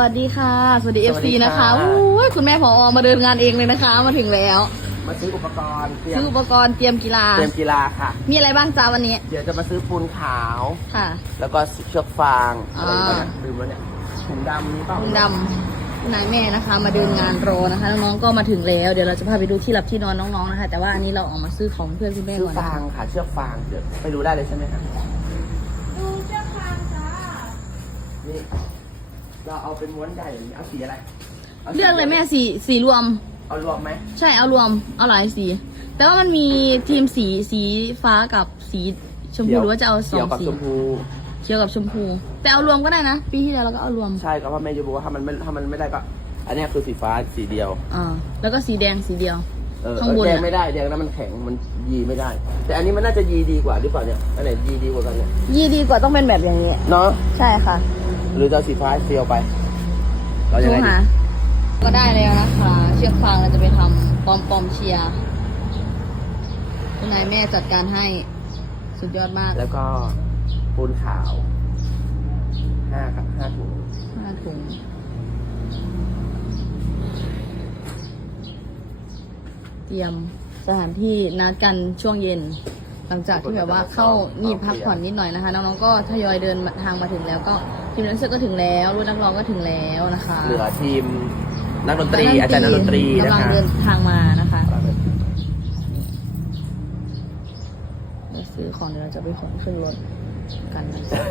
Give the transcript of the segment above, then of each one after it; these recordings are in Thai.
สวัสดีค่ะ สวัสดีสเอวัฟสซีดีค่ะนะคะอุ้ยคุณแม่พอมาเดินงานเองเลยนะคะ มาถึงแล้ว มาซื้ออุปกรณ์เตรียซื้มออุปกรณ์เตรียมกีฬา เตรียมกีฬาค่ะ มีอะไรบ้างจ้าวันนี้ เดี๋ยวจะมาซื้อปูนขาว ค่ะ แล้วก็เชือกฟาง อะไรอ่าบ้างลืมแล้วเนี่ยถุงดำนี่เปล่าคุณดำคุณนายแม่นะคะ มาเดินงานรอนะคะ น้องๆ ก็มาถึงแล้ว เดี๋ยวเราจะพาไปดูที่หลับที่นอนน้องๆ นะคะ แต่ว่าอันนี้เราออกมาซื้อของเพื่อนคุณแม่ซื้อก่อนฟางค่ะ เชือกฟาง เดี๋ยวไปดูได้เลยใช่ไหมคะนี่ เราเอาเป็นม้วนใหญ่อย่างนี้เอาสีอะไราสีเลือกเลยแม่สีสีรวม เอารวมไหมใช่เอารวมเอาหลายสีแต่ว่ามันมีทีมสีสีฟ้ากับสีชมพูหรือว่าจะเอาสอเขียวงกับสีชมพู เขียวกับชมพู แต่เอารวมก็ได้นะ ปีที่แล้วเราก็เอารวมใช่ก็เพราะแม่จะบอกว่าถ้ามันไม่ถ้ามันไม่ได้ก็ อันเนี้ยคือสีฟ้าสีเดียว อ่าแล้วก็สีแดงสีเดียว เออข้างบนแดงอะ ไม่ได้แดงแล้วมันแข็งมันยีไม่ได้ แต่อันนี้มันน่าจะยีดีกว่าหรือเปล่าเนี่ยอันไหนยีดีกว่ากันเนี่ยยี่ดีกว่าต้องเป็นแบบอย่างนี้ เนาะใช่ค่ะ หรือจะเอาสีฟ้าเซียวไป เราโทจะรได้ดีหาก็ได้แล้วนะคะ เชือกฟางเราจะไปทำปอมปอมเชียร์คุณนายแม่จัดการให้สุดยอดมากแล้วก็ปูนขาวห้าครับห้าถุงห้าถุงเตรียมสถานที่นัดกันช่วงเย็น หลังจากที่แบบว่าเข้านี่พักผ่อนนิดหน่อยนะคะ น้องๆก็ทยอยเดินทางมาถึงแล้วก็ทีมนักเสือก็ถึงแล้วรุ่นนักร้องก็ถึงแล้วนะคะเหลือทีมนักดนตรีอาจารย์นักดนตรีนะกำลังคะเดินทางมานะคะเดี๋ยวซื้อของเดี๋ยวเราจะไปขนขึ้นรถกันนะคะ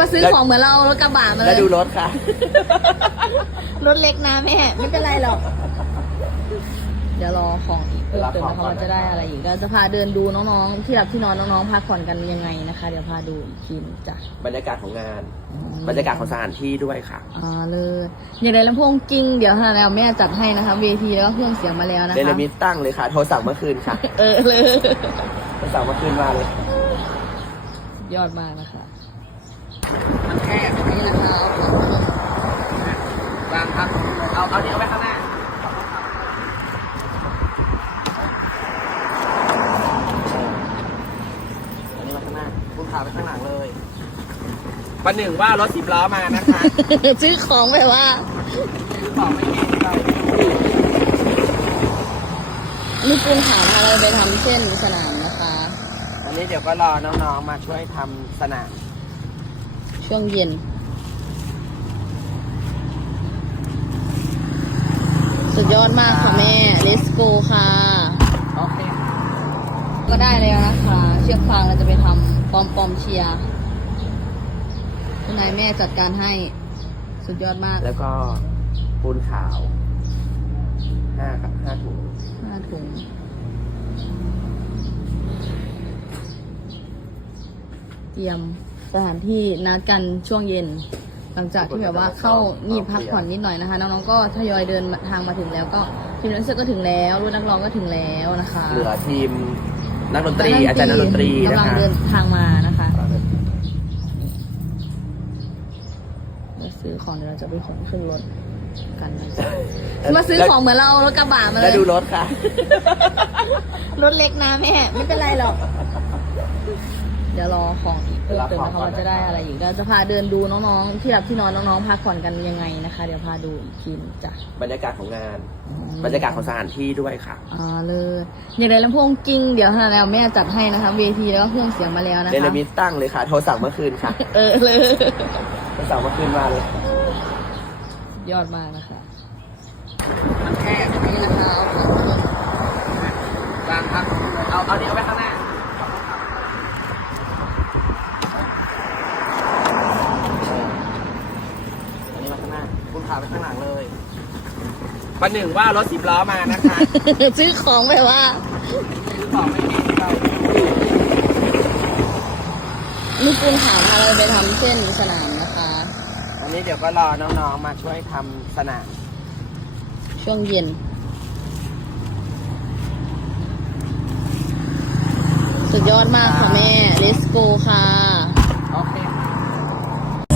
มาซื้อของเหมือนเราเอารถกระบะมาเลแล้วยดูรถค่ะ รถเล็กนะแม่ไม่เป็นไรหรอก เดี๋ยวรอของอีกเพิ่มเติมนะคะว่าจะได้อะไรอีกเราจะพาเดินดูน้องๆ ที่หลับที่นอนน้องๆพักผ่อนกันยังไงนะคะ เดี๋ยวพาดูอีกทีนึงจ้ะบรรยากาศของงาน บรรยากาศของสถานที่ด้วยค่ะอ่าเลยอย่างไรลำโพงกิ้งเดี๋ยวถ้าแล้วแม่จัดให้นะคะเวทีแล้วก็เครื่องเสียงมาแล้วนะเดลคะมิตตั้งเลยค่ะ โทรสั่งเมื่อคืนค่ะ เออเลยโทรสั่งเมื่อคืนมาเลย ยอดมากนะคะแค่นี้นะคะเอาของมาลงวางครับเอาเอาเดี๋ยวไว้ข้างหน้า อันนี้มาข้างหน้าคุณขาไปข้างหลังเลย ประหนึ่งว่ารถสิบล้อมานะคะซื้อของแบบว่าคือของไม่มีที่เรามีปูนถามอะไรไปทำเช่นสนามนะคะอันนี้เดี๋ยวก็รอน้องๆมาช่วยทำสนาม ช่วงเย็น สุดยอดมากค่ะแม่ let's go ค่ะ โอเค ก็ได้แล้วนะคะ เชือกฟางเราจะไปทำปอมปอมเชียร์ คุณนายแม่จัดการให้สุดยอดมากแล้วก็ปูนขาวห้าครับห้าถุงห้าถุงเตรียมสถานที่นัดกันช่วงเย็น หลังจากที่แบบว่าเข้านี่พักผ่อนนิดหน่อยนะคะ น้องๆก็ทยอยเดินทางมาถึงแล้วก็ทีมนักเสือก็ถึงแล้วรุ่นนักร้องก็ถึงแล้วนะคะ เหลือทีมนักดนตรีอาจารย์นักดนตรีกำนะลังคะเดินทางมานะคะเดี๋ยว ซื้อของเดี๋ยวเราจะไปขนขึ้นรถกันนะคะมาซื้อของเหมือนเราเอารถกระบะมาเลแล้วย ดูรถค่ะ รถเล็กนะแม่ไม่เป็นไรหรอก เดี๋ยวรอของอีกเพิ่มเติมนะคะว่าจะได้อะไรอีกเราจะพาเดินดูน้องๆ ที่หลับที่นอนน้องๆพักผ่อนกันยังไงนะคะ เดี๋ยวพาดูอีกทีนึงจ้ะบรรยากาศของงาน บรรยากาศของสถานที่ด้วยค่ะอ่าเลยอย่างไรลำโพงกิ้งเดี๋ยวถ้าแล้วแม่จัดให้นะคะเวทีแล้วก็เครื่องเสียงมาแล้วนะเดลคะ มิตตั้งเลยค่ะ โทรสั่งเมื่อคืนค่ะ เออเลย โทรสั่งเมื่อคืนมาเลย ยอดมากนะคะแค่นี้นะคะเอาของมาลงวางครับ เอาเอาเดี๋ยวไว้ข้างหน้าอันนี้มาข้างหน้า คุณขาไปข้างหลังเลยประหนึ่งว่ารถสิบล้อมานะคะซื้อของแบบว่าคือของไม่มีที่เรามีปูนถามอะไรไปทำเช่นสนามนะคะอันนี้ เดี๋ยวก็รอน้องๆมาช่วยทำสนาม ช่วงเย็น สุดยอดมากค่ะแม่ let's go ค่ะโอเค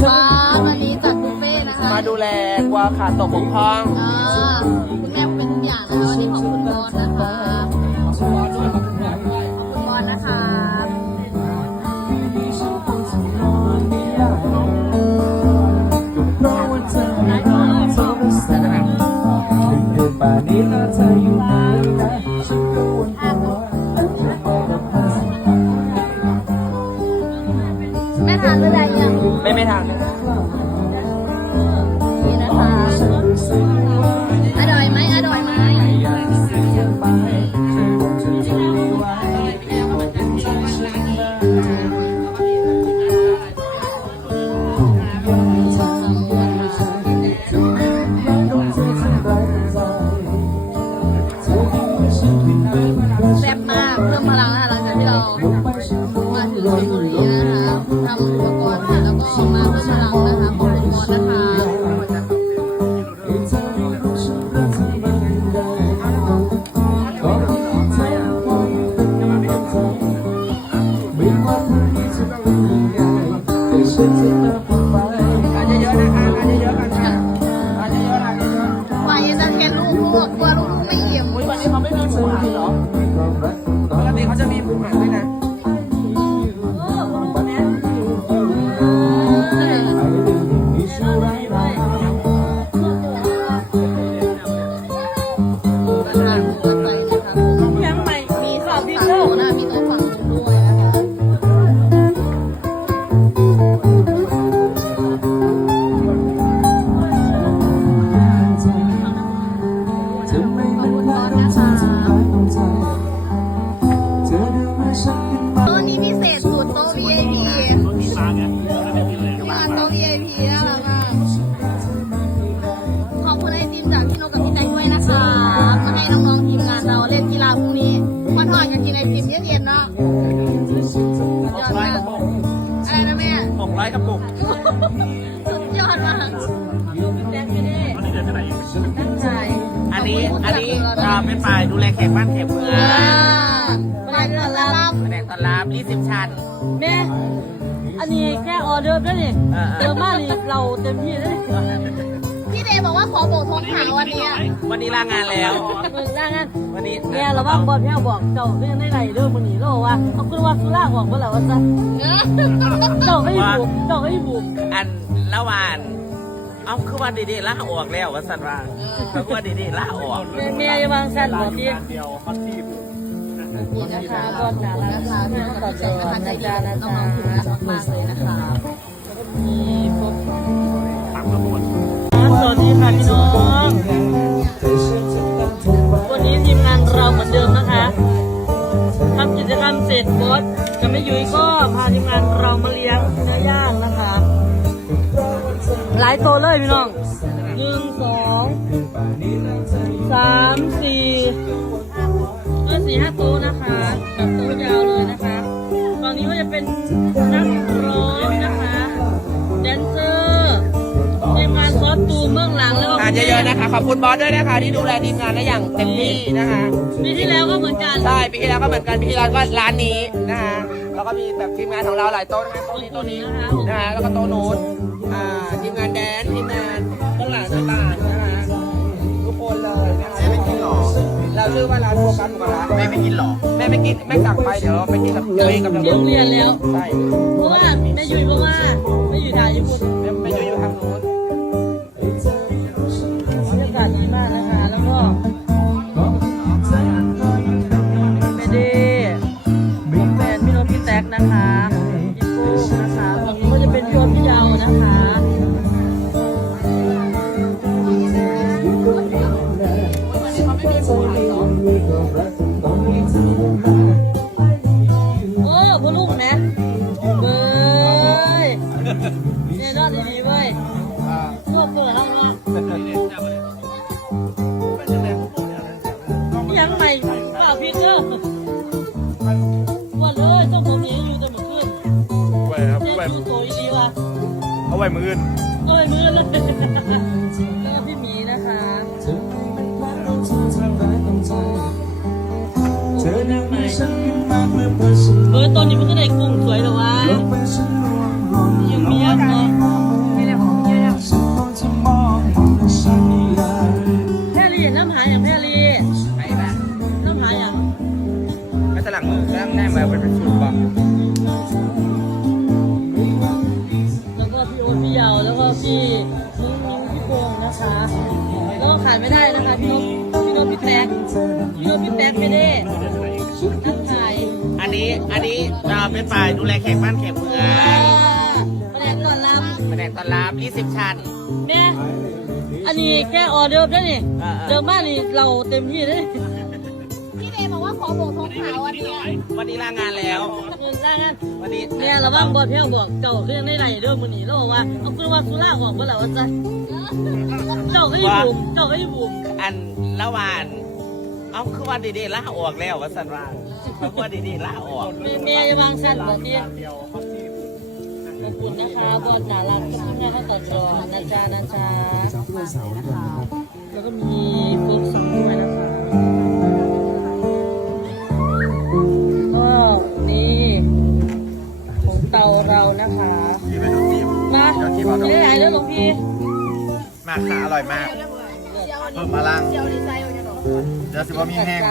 ฟ้าวันนี้จัดบุฟเฟ่ต์นะคะมาดูแลกลัวขาดตกบกพร่อง อ่าคุณแม่เป็นทุกอย่างนะคะวันนี้ขอบคุณบอลนะคะขอบคุณบอลนะคะ ไม่ทานเมื่อไรยัง ไม่ไม่ทานนี่ ทาเยอะๆนะคะทานเยอะๆกันค่ะทานเยอะๆทานเยอะฝ่ายเอ็นลูกลูดกว่า สุดยอดมากแจ็คไม่ได้ตั้งใจอันนี้อันนี้อ่าเป็นฝ่ายดูแลแขกบ้านแขกเมืองอ่าไปเรือละลแผนกต้อนรับ20ชั้นแม่อันนี้แค่ออเดอร์แล้วนี่เออเยอะมากเลยเราเต็มที่เลยำพี่เดย์ บอกว่าขอโบกทองขาววันเนี้ยวันนี้ลางานแล้วเมืองล่างงั้นวันนี้แม่เราว่างบอลแพ้บอกเจ้าเรื่องได้ไรเรื่องมันนี่เราบอกว่าเขาคุณว่าสุราบอกว่าแหละว่าจะเจ้าไม่บุกเจ้าไม่บุกอันละวานเอาคือว่าดีๆล่าออกแล้วว่าสันว่าคือว่าดีๆล่าออกแม่แม่อยังวางสั้นบอกพี่นี่นะคะบอลหนานะคะพี่น้องกับพี่แจ็คนะคะใจดีน้องๆถูกกันมากๆเลยนะคะมีพวก สวัสดีค่ะพี่น้อง วันนี้ทีมงานเราเหมือนเดิมนะคะทำกิจกรรมเสร็จบอสจะไม่ยุ้ยก็พาทีมงานเรามาเลี้ยงเนื้อย่างนะคะ หลายโตวเลยพี่น้องหนึ่งสองสามสี่เออสี่ห้าโต๊ะนะคะแบบโต๊ะยาวเลยนะคะ ตอนนี้ก็จะเป็นนักร้องนะคะ แดนเซอร์ สตูมเบื้องหลังแล้วก็ทานเยอะๆนะคะขอบคุณบอสด้วยนะคะที่ดูแลทีมงานได้อย่างเต็มที่นะคะปีที่แล้วก็เหมือนกันใช่ปีที่แล้วก็เหมือนกันปีที่แล้วก็ร้านนี้นะคะแล้วก็มีแบบทีมงานของเราหลายโต๊ะนะคะโต๊ะนี้โต๊ะนี้นะคะแล้วก็โต๊ะโน้นอ่าทีมงานแดนซ์ทีมงานเบื้องหลังต่างๆนะคะทุกคนเลยนะคะไม่กินหรอเราชื่อว่าร้านโฟกัสหมูกระทะแม่ไม่กินหรอแม่ไม่กินแม่สั่งไปเดี๋ยวไปกินกับตัวเองกับเรีน้ำยนเรียนแล้วใช่เพราะว่าแม่ยุ้ยบอกว่าแม่อยู่ โอ้พ่อลูกนะเบ้ยเนี่ยนอนดีๆเว้ยชอบเปิดห้องเนี่ยยังใหม่เปล่าพี่เจ้าวันเลยต้องผมนี้อยู่แต่เมื่อคืนไว้ครับเจ๊ไว้ดูโตดีว่ะเอาไหวมืออื่นเอ้ยมือเลยแล้ วก็พี่หมีนะคะเออ นั่งถ่ายอันนี้อันนี้เราเป็นฝ่ายดูแลแขกบ้านแขกเมืองแผนกต้อนรับแผนกต้อนรับรีเซพชันแม่อันนี้แค่ออเดิร์ฟได้นี่อ่าๆเดิมบ้านนี่เราเต็มที่เลยพี่เดย์บอกว่าขอโบกทงขาวอันเนี้ยวันนี้ลางานแล้วคือสร้างงานวันนี้เนี่ยเราบ้างบอดเพียวบอกเจ้าคือยังได้ไรเรื่องมือนี้แล้วบอกว่าเอาคือว่าสุราออกเมื่อไหร่วะจ๊ะเจ้าก็ยิ่บุ่มเจ้าก็ยิ่บุ่มอันละวาน เอาคือว่าดีๆล่าออกแล้วว่าสันว่าคือว่าดีๆล่าออกเมียจะวางสั้นแบบนี้ขอบคุณนะคะบอลนารักกับพี่แม่ข้าต่อจอนะจ๊ะนะจ๊ะแล้วก็มีฟุตสองด้วยนะคะก็นี่ของเตาเรานะคะมาไม่ได้หลายเรื่องหรอกพี่มาค่ะอร่อยมากเดี๋ยวเพิ่มพลัง จะสิว่ามีแห้ง